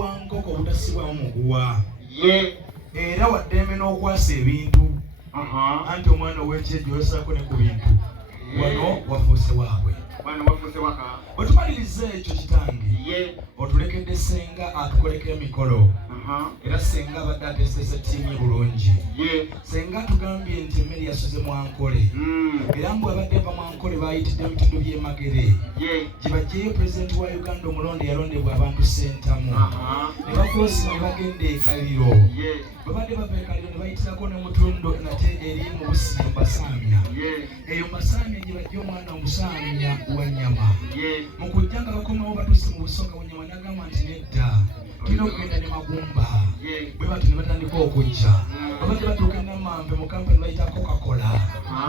bwa nkoko butasibwamu muguwa era waddembe n'okwasa ebintu anti omwana ow'ekyejjo yosako ne ku bintu wano wafuuse waabwe otumaliriza ekyo kitange otulekedde senga atukoleko emikolo era senga abadde ateesesa ttiimu bulungi senga atugambye nti emmere yasuze Mwankole era mbu abadde va Mwankole baayitidde mutindo by'emagere gibajjeyo pulezidenti wa Uganda omulonde yalondebwa abantu sentamu ne bakoosima ne bagenda ekaliro babadde bava ekaliro ne bayitirako ne mutundo nate eri mu Busiro Mbasaamya eyo Mbasaamya gye bajja omwana omusaamya wa nnyama mu kujja nga bakomawo batuuse mu Busoga Wanyama n'agamba nti nedda tulina okugenda ne Magumba bwe bati ne batandika okujja babadde batuuka e Nammambe mu kampani bayita Coca-Cola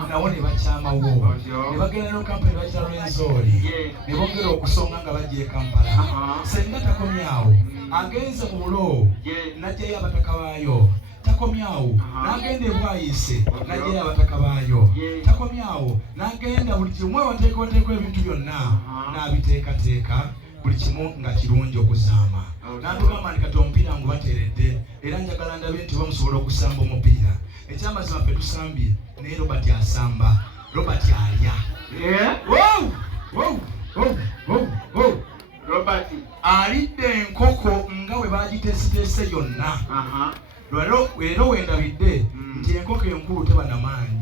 nawo ne bakyamawo ne bagenda no kampani bayita Rwenzori ne bongera okusonga nga bajja e Kampala senga takomyawo agenze mu bulo najjayo abataka baayo takomyawo n'agenda e Bwayise najjayo abataka baayo takomyawo n'agenda buli kimu wateekateeka ebintu byonna n'abiteekateeka buli kimu nga kirungi okuzaama n'atugamba nti kati omupiira ngu bateeredde era njagala ndabe nti bamusobola okusamba omupiira ekyamazima ffe tusambye naye Robert asamba Robert alya Robert alidde enkoko nga we bagiteesiteese yonna leero wendabidde nti enkoko enkulu teba namaanyi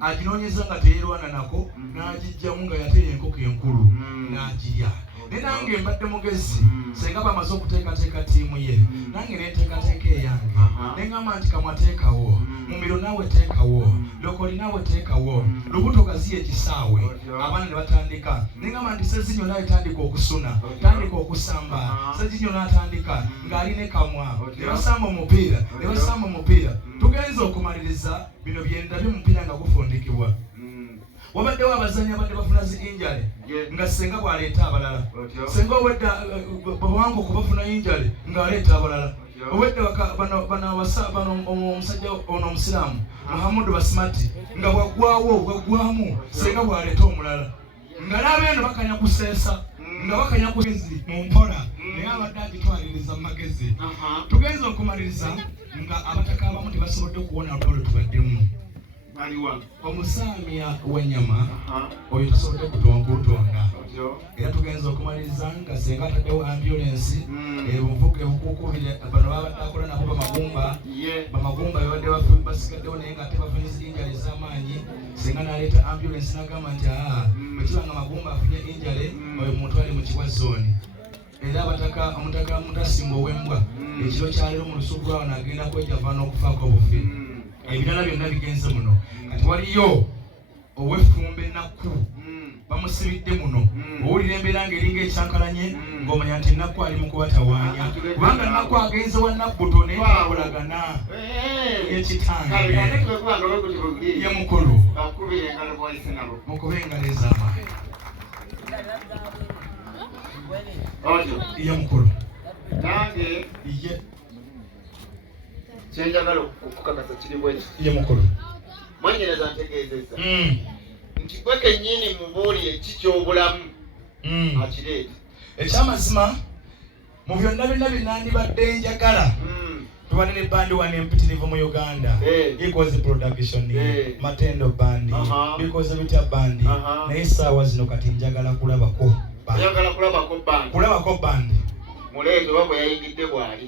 aginoonyeza nga teyeerwana nako n'agijjamu nga yateera enkoko enkulu n'agirya ne nange mbadde mugezi senga bamaze okuteekateeka ttiimu ye nange neteekateeka eyange neŋŋamba nti kamwateekawo Mumiro naawe teekawo Lokoli naawe teekawo Lubuto gaziye ekisaawe abaana ne batandika neŋŋamba nti Sezinyo nawe tandika okusuna tandika okusamba Sezinyo n'atandika ng'alina kamwa ne basamba omupiira tugenze okumaliriza bino byendabye omupiira nga gufundikibwa wabaddewo abazanyi abadde bafuna zi injale nga senga bw'aleeta abalala senga owedda bw'awangu okubafuna injale ng'aleeta abalala owedda bano omusajja ono omusiraamu Muhammadu Basmati nga bwaggwamu senga bw'aleeta omulala nga n'abeeno bakanya kuseesa nga bakanya kugezi mu mpola naye abadde agitwaliriza mu magezi tugenza okumaliriza nga abataka abamu tebasobodde okuwona olutalo tubaddemu omusaamya w'ennyama oyo tasobodde kutonga era tugenza okumaliriza nga senga ataddewo ambulensi ebukukubire bano babadde akola nabo bamagumba bebadde basigaddewo naye nga ate bafunye injale ez'amaanyi senga n'aleeta ambulensi n'agamba nti bwekiba nga Magumba afunye injale oyo mutwale mu Kibwa zooni era omutaka mutasimba ow'embwa ekiro kyaleero mu lusuku lwawo n'agenda kwejjava n'okufaako obufi ebirala byonna bigenze muno kati waliyo ow'effumba ennaku bamusibidde muno owulira embeera ng'eringa ekyankalanye ng'omanya nti Nakku ali mu kubatawaanya kubanga Nakku agenze wa Nabbuto naye bakolagana ekitange ye mukulu mukube engalo ez'amaanyi ye mukulu nange kyenjagala okukakasa kiri bwekyo ye mukulu mwanyereza ntegeezezza nti gwe kennyini mubuulire ki ky'obulamu akireeta ekyamazima mu byonna byonna binandibadde njagala tubane ne bandi wano empitirivu mu Uganda ikoze production Matendo bandi bikoze bitya bandi naye essaawa zino kati njagala kulabako bandi muleeto bwe yayingidde bwali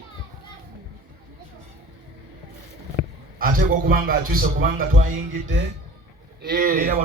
ate kubanga akyuse kubanga twayingidde era